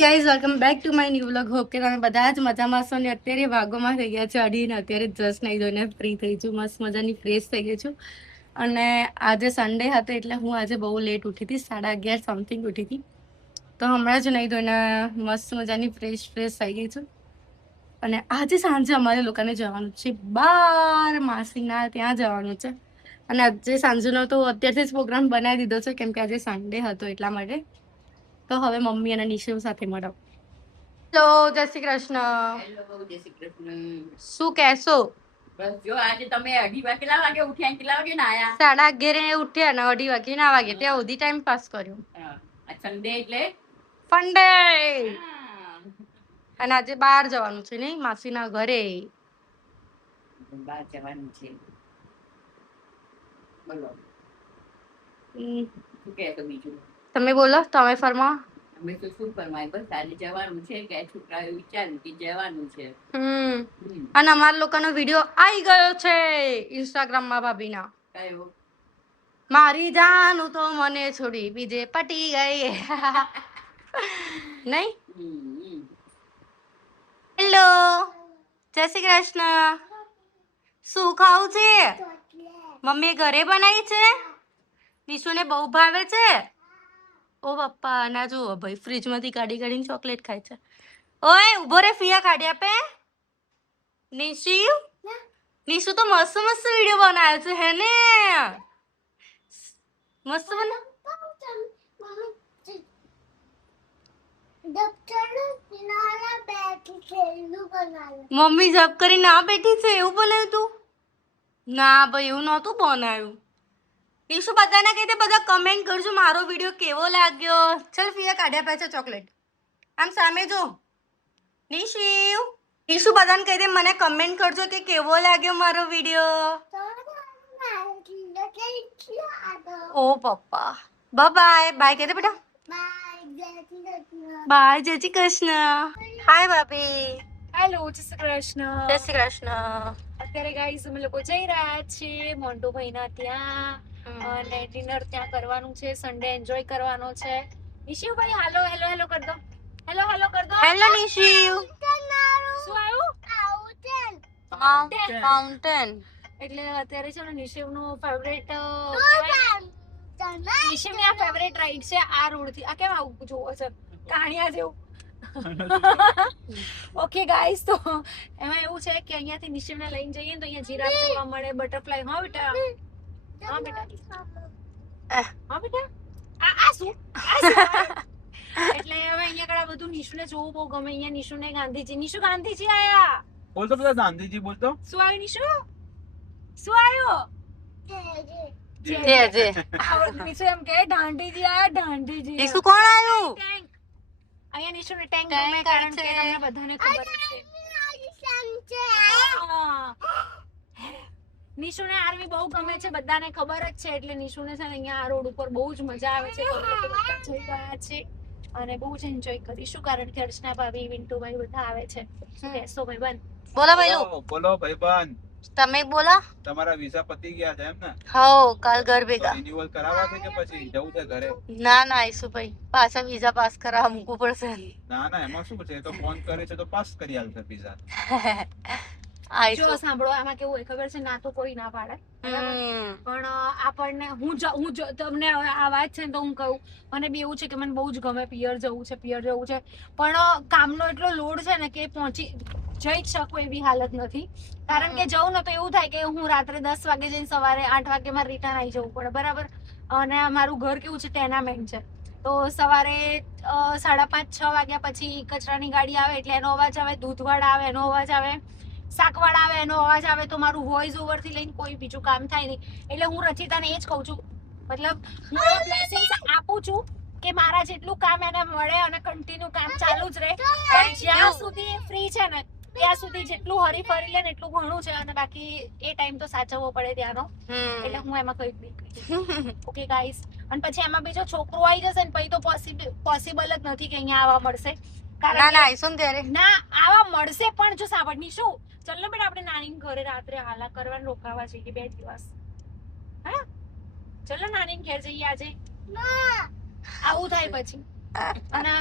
Guys welcome back to my new vlog. Hope કે તમે બધા જ મજામાં છો ને અત્યારે વાગોમાં થઈ ગયા છે 2:30 ને અત્યારે જસ્ટ નહીં જોઈને ફ્રી થઈ છું, મસ્ત મજાની ફ્રેશ થઈ ગઈ છું. અને આજે સન્ડે હતો એટલે હું આજે બહુ લેટ ઉઠી હતી, 11:30 સમથિંગ ઉઠી હતી. તો હમણાં જ નહીં ધોઈને મસ્ત મજાની ફ્રેશ થઈ ગઈ છું. અને આજે સાંજે અમારે લોકોને જવાનું છે બહાર, માસીના ત્યાં જવાનું છે. અને આજે સાંજનો તો અત્યારથી જ પ્રોગ્રામ બનાવી દીધો છે કેમ કે આજે સન્ડે હતો એટલા માટે. તો હવે મમ્મી અને નિશુ સાથે મળો. હેલો, જય શ્રી કૃષ્ણ. હેલો, જય શ્રી કૃષ્ણ. શું કહેશો? બસ જો આજે તમે 2:30 કેટલા વાગે ઉઠ્યા, કેટલા વાગે નાયા? 11:30 ઉઠ્યા ને 2:30 વાગે ના વાગે ત્યાં સુધી ટાઈમ પાસ કર્યો. આ સન્ડે એટલે ફંડે. હા. અને આજે બહાર જવાનું છે નહીં, માસીના ઘરે. બહાર જવાનું છે. બોલો શું કહે તો બીજું? તમે બોલો, તમે ફરમાવો. અમે તો શું ફરમાય, બસ આજે જવાનું છે કે છોકરાઓ વિચાર્યું કે જવાનું છે. અને અમારા લોકોનો વિડિયો આવી ગયો છે ઇન્સ્ટાગ્રામમાં ભાભીના. કયો? મારી જાનું તો મને છોડી બીજે પટી ગઈ. નહીં? હેલો, જય શ્રી કૃષ્ણ. શું ખાવું છે? મમ્મી ઘરે બનાવી છે? નિશુને બહુ ભાવે છે. ઓ પપ્પા ના જુઓ ભાઈ, ફ્રીજમાંથી કાઢીને ચોકલેટ ખાય છે. ઓય ઉભો રે, ફિયા કાઢી આપે. નિશુ તો મસ્ત વિડીયો બનાવ્યો છે હે ને? મસ્ત બના. મમ્મી જબ કરી ના બેઠી છે એવું બનાવ્યું તું? ના ભાઈ એવું નહોતું બનાવ્યું. નિશુ બધાને કહી દે, બધા કમેન્ટ કરજો મારો વિડીયો કેવો લાગ્યો. ચલ ફિયા કાઢ્યા પે છે ચોકલેટ. આમ સામે જો. નિશુ બધાને કહી દે મને કમેન્ટ કરજો કે કેવો લાગ્યો મારો વિડીયો. ઓ પપ્પા બાય બાય કહી દે બેટા. બાય, જય શ્રી કૃષ્ણ. હાય ભાભી. હેલો, જય શ્રી કૃષ્ણ. જય શ્રી કૃષ્ણ. અત્યારે ગાઈસ અમે લોકો જઈ રહ્યા છીએ મોન્ટુ ભાઈના ત્યાં અને ડિનર ત્યાં કરવાનું છે. સન્ડે એન્જોય કરવાનો છે. નિશિવભાઈ હાલો હેલો હેલો કર દો. હેલો હેલો કર દો. હેલો નિશિવ. શું આવ્યું? ફાઉન્ટેન. એટલે અત્યારે છે ને નિશિવનું ફેવરેટ નિશિવની આ ફેવરેટ રાઈડ છે આ રોડ થી. આ કેમ આવું જોવો છે કાણિયા જેવું? ઓકે ગાઈસ, તો એમાં એવું છે કે અહીંયાથી નિશિવને લઈને જઈએ ને તો અહીંયા જીરાફ જોવા મળે, બટરફ્લાય. હા બેટા, હા બેટા, હા બેટા. આ શું એટલે હવે અહીંયા આગળ બધું નિશુને જોવું બહુ ગમે. અહીંયા નિશુને ગાંધીજી, નિશુ ગાંધીજી આયા. બોલતો બધા ગાંધીજી બોલતો. શું આવ્યું નિશુ? શું આવ્યું? નિશુ એમ કે ઢાંઢીજી આયા, ઢાંઢીજી. નિશુ કોણ આવ્યું? ટેન્ક. અહીંયા નિશુને ટેન્ક ગમે કારણ કે તમને બધાને ખબર છે. નિશુને આર્મી બહુ ગમે છે, બધાને ખબર જ છે. એટલે નિશુને છે ને અહીંયા આ રોડ ઉપર બહુ જ મજા આવે છે. જઈ ગયા છે અને બહુ જ એન્જોય કરીશું કારણ કે અર્ચના ભાભી, વિન્ટુભાઈ બધા આવે છે. શું કહેશો ભાઈબંધ? બોલો ભાઈ. બોલો ભાઈબંધ. તમે બોલો. તમારા વિઝા પતી ગયા છે એમ ને? હો, કાલ ઘર ભેગા. રિન્યુઅલ કરાવવા છે કે પછી જવું છે ઘરે? ના આઈશું ભાઈ, પાછા વિઝા પાસ કરાવવા મૂકવું પડશે. ના એમાં શું છે, તો ફોન કરે છે તો પાસ કરી આલશે વિઝા. જો સાંભળો, આમાં કેવું હોય ખબર છે, ના તો કોઈ ના પાડે, પણ આપણને હું તમને આ વાત છે ને તો હું કહું, મને બી એવું છે કે મને બહુ જ ગમે પિયર જવું છે, પણ કામનો એટલો લોડ છે ને કે પહોંચી જઈ જ શકું એવી હાલત નથી. કારણ કે જવું ને તો એવું થાય કે હું રાત્રે 10 વાગે જઈને સવારે 8 વાગે મારે રિટર્ન આવી જવું પડે, બરાબર. અને મારું ઘર કેવું છે, ટેનામેન્ટ છે, તો સવારે 5:30-6 વાગ્યા પછી કચરાની ગાડી આવે એટલે એનો અવાજ આવે, દૂધવાળા આવે એનો અવાજ આવે, શાકવાળા આવે એનો અવાજ આવે, તો મારું વોઇસ ઓવર થી લઈને કોઈ બીજું કામ થાય નહીં. એટલે હું રચિતાને એ જ કહું છું, મતલબ હું એ બ્લેસિંગ્સ આપું છું કે મારા જેટલું કામ એને મળે અને કન્ટિન્યુ કામ ચાલુ જ રહે. જ્યાં સુધી ફ્રી છે ને ત્યાં સુધી જેટલું હરી ફરી લે ને એટલું ઘણું છે. અને બાકી એ ટાઈમ તો સાચવવો પડે ત્યાંનો, એટલે હું એમાં કઈ બી ઓકે ગાઈસ. અને પછી એમાં બીજો છોકરો આવી જશે ને પછી તો પોસિબલ જ નથી કે અહીંયા આવવા મળશે. ના આવા મળશે પણ જો સાંભળની શું, ચલ ને બેટા આપણે નાની ઘરે રાત્રે હાલા કરવાનું રોકાવા જઈએ 2 દિવસ. હા ચલો નાની ઘેર જઈએ આજે. આવું થાય પછી અને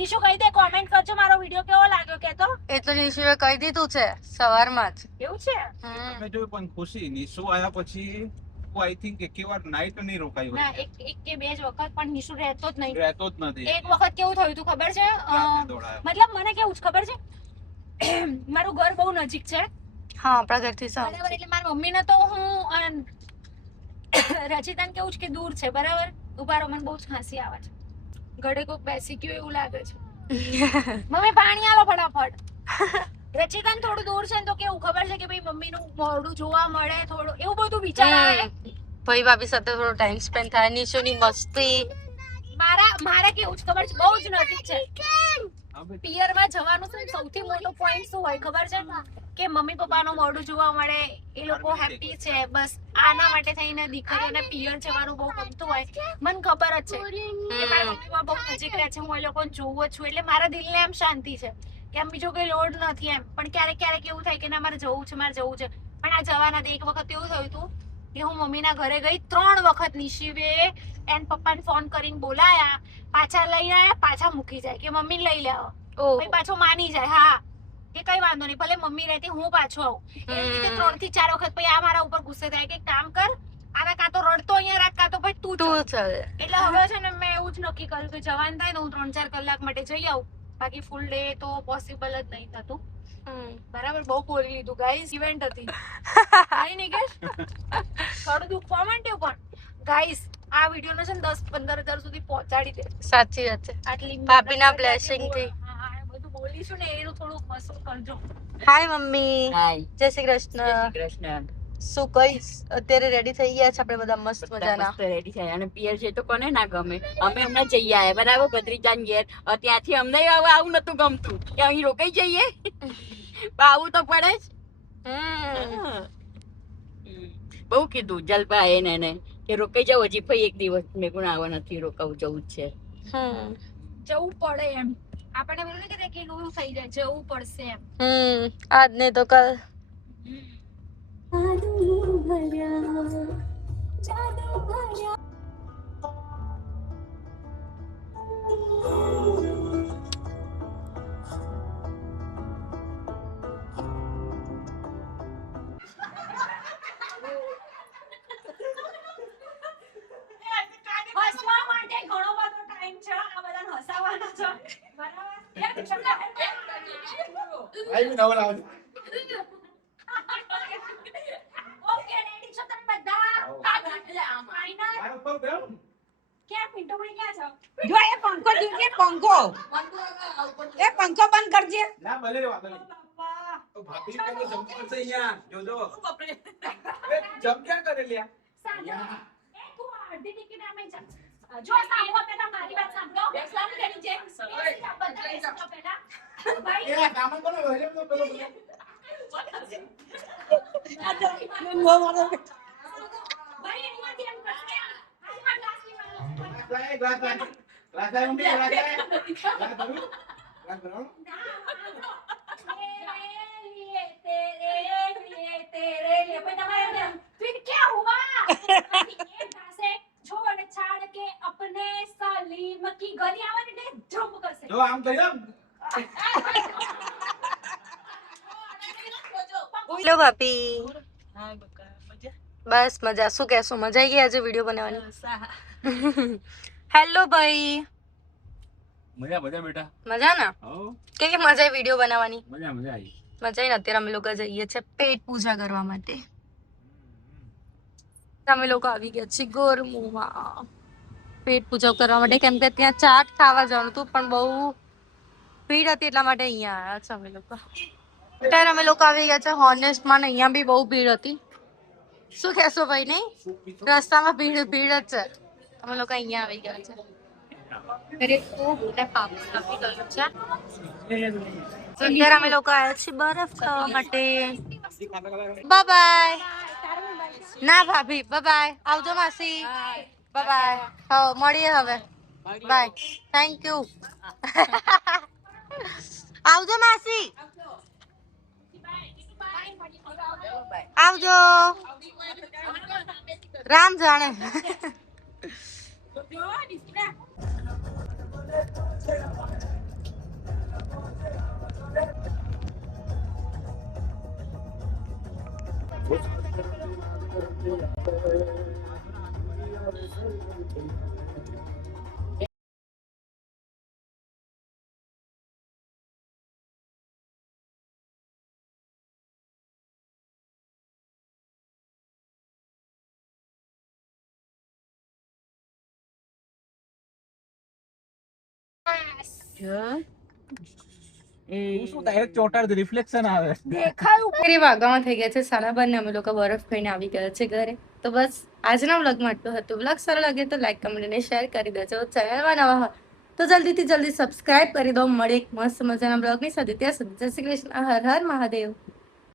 નિશુ કહી દે, કોમેન્ટ કરજો મારો વિડિયો કેવો લાગ્યો કે તો. એ તો નિશુએ કહી દીધું છે સવારમાં જ. એવું છે? તમે જોયું પણ ખુશી નિશુ આયા પછી હું આઈ થિંક એકેવાર નાઈટ નહીં રોકાઈ ના, હોય. એક કે બે જ વખત, પણ નિશુ રહેતો જ નહીં. રહેતો જ નથી. એક વખત કેવું થયું તું ખબર છે? રાતે દોડાયો. મતલબ મને કેવું છે ખબર છે, મારું ઘર બહુ નજીક છે હા, આપણા ઘરથી સાવ. બરાબર, એટલે મારી મમ્મીને તો હું રચિતાને કેવું છે કે દૂર છે બરાબર. ઉભા રહો, મને બહુ જ ખાંસી આવે છે, ઘડે કોક બેસી ગયું એવું લાગે છે. મમ્મી પાણી આલો ફટાફટ. રચિતાને થોડું દૂર છે ને તો કેવું ખબર છે કે ભાઈ મમ્મીનું મોઢું જોવા મળે, થોડું એવું બધું વિચાર આવે. ભાઈ ભાભી સાથે થોડો ટાઈમ સ્પેન્ડ થાય, નિશુની મસ્તી. મારે કેવું છે ખબર છે, બહુ જ નજીક છે. હા ભાઈ. પિયરમાં જવાનું છે સૌથી મોટો પોઈન્ટ શું હોય ખબર છે કે મમ્મી પપ્પાનું મોઢું જોવા મળે, એ લોકો હેપી છે. બસ આના માટે થઈને દીકરીઓને પિયર જવાનું બહુ ગમતું હોય. મને ખબર જ છે કે મારા મમ્મી પપ્પા બહુ નજીક રહે છે, હું એ લોકોને જોઉં જ છું, એટલે મારા દિલને એમ શાંતિ છે કે આમ બીજો કોઈ લોડ નથી એમ. પણ ક્યારેક ક્યારેક એવું થાય કે ના મારે જવું છે, મારે જવું છે. પણ આ જવાના એક વખત એવું થયું હતું કે હું મમ્મીના ઘરે ગઈ, 3 વખત નિશિવે એન પપ્પાને ફોન કરીને બોલાયા, પાછા લઈને આયા, પાછા મૂકી જાય કે મમ્મી લઈ લે આવો. પછી પાછો માની જાય હા કે કઈ વાંધો નહીં, ભલે મમ્મી રહેતી હું પાછો આવું. એવી રીતે 3 થી 4 વખત પછી આ મારા ઉપર ગુસ્સે થાય કે કામ કર, આના કાં તો રડતો અહીંયા રાખ, કાં તો ભાઈ તું તું ચાલ. ચાલે. એટલે હવે છે ને મેં એવું જ નક્કી કર્યું કે જવાન થાય ને હું 3-4 કલાક માટે જઈ આવું, બાકી ફૂલ ડે તો પોસિબલ જ નહીં થતું. બરાબર, બહુ બોલી લીધું ગાઈસ, ઇવેન્ટ હતી કઈ નહીં કે થોડું દુખવા માંડ્યું, પણ ગાઈસ આ વિડિયો ને છે ને 10-15 હજાર સુધી પહોંચાડી દે. સાચી વાત છે. આટલી ભાભીના blessing થી. હા, એ બધું બોલીશું ને એનું થોડુંક મસૂલ કરજો. હાય મમ્મી, હાય. જય શ્રી જય કૃષ્ણ. શ્રી કૃષ્ણ. શું કઈશ, અત્યારે રેડી થઈ ગયા છે આપણે બધા મસ્ત બધા મજાના. મસ્ત ready છે. અને પિયર છે તો કોને ના ગમે. અમે હમણાં જઈ આયા બરાબર ભત્રીજાન ઘેર. ત્યાંથી અમને હવે આવું નતું ગમતું કે અહીં રોકાઈ જઈએ. પણ આવું તો પડે જ. બહુ કીધું જલભાઈ એને કે રોકાઈ જાવ હજી ભાઈ એક દિવસ. મેં પણ આવા નથી, રોકાવું જવું જ છે. જવું પડે એમ, આપણને પેલું નહીં કે કેવું થઈ જાય, જવું પડશે એમ. આજ નહીં તો કલ. હસવા માટે ઘણો બધો ટાઈમ છે, આ બધાને હસાવવાનો છે બરાબર. ઓકે, રેડી છો તમે બધા? ફાઇનલ. ક્યાં પિન્ટુ ભાઈ ક્યાં છો? જો એ પંખો જોઈએ, પંખો એ પંખો બંધ કરજે. ના ભલે વાંધો નહીં. બાપા, તો ભાભી કે તો જમવું પડશે અહીંયા. જોજો. એ જમ ક્યાં કરે લ્યા? સાંભળો. એ તું અડધી ટિકિટ આમે જા. જો સાંભળો પહેલા મારી વાત સાંભળો. બેસવાનું કરી છે. બધા બેસો પહેલા. ભાઈ એ આ સામાન કોનો વહેલો તો પેલો ભાઈ એની વાત એમ કરશે. આ ગ્લાસ લેવાનો. ગ્લાસ લાય ઊંડી ગ્લાસ લાય. ગ્લાસ ભરું? ગ્લાસ ભરવાનું? फिर क्या हुआ? ये घासे छोड़ छाड़ के अपने सलीम की गली आवे ने जंप करसे. જો આમ કર્યો હેલો ભાભી. બસ મજા. શું કહેશો, મજા આવી ગઈ આજે વિડીયો બનાવવાની? હેલો ભાઈ. મજા મજા બેટા. મજા ને? હો કેવી મજા આવી વિડીયો બનાવવાની? મજા મજા આવી. મજા આવી ને. અત્યારે અમે લોકો જઈએ છે પેટ પૂજા કરવા માટે. અમે લોકો આવી ગયા છીએ ગોરમુમાં પેટ પૂજા કરવા માટે, કેમ કે ત્યાં ચાટ ખાવા જવાનું હતું પણ બહુ ભીડ હતી એટલા માટે અહીંયા આવ્યા છે અમે લોકો. અત્યારે અમે લોકો આવી ગયા છે હોનેસ્ટમાં, ને અહીંયા બી બહુ ભીડ હતી. શું કહેશો ભાઈ? નહીં, રસ્તામાં ભીડ જ છે. અમે લોકો અહીંયા આવી ગયા છે. અત્યારે અમે લોકો આવ્યા છીએ બરફ ખાવા માટે. Bye bye. ના ભાભી, બાય બાય. આવજો માસી. Bye bye. હા, મળીએ હવે. બાય. Thank you. આવજો માસી. આવજો. રામ જાણે. શું ડાયરેક્ટ ચોટાડ રિફ્લેક્શન આવે. ફેરી વાગામાં થઈ ગયા છે 12:30 ને અમે લોકો બરફ ખાઈને આવી ગયા છે ઘરે. તો બસ આજના વ્લોગમાં આટલું હતું. વ્લોગ સારો લાગે તો લાઈક કમેન્ટ અને શેર કરી દેજો. ચેનલમાં નવા હોય તો જલ્દીથી જલ્દી સબસ્ક્રાઇબ કરી દો. મળે એક મસ્ત મજાના બ્લોગની સાથે. ત્યાં સુધી જય શ્રી કૃષ્ણ. હર હર મહાદેવ.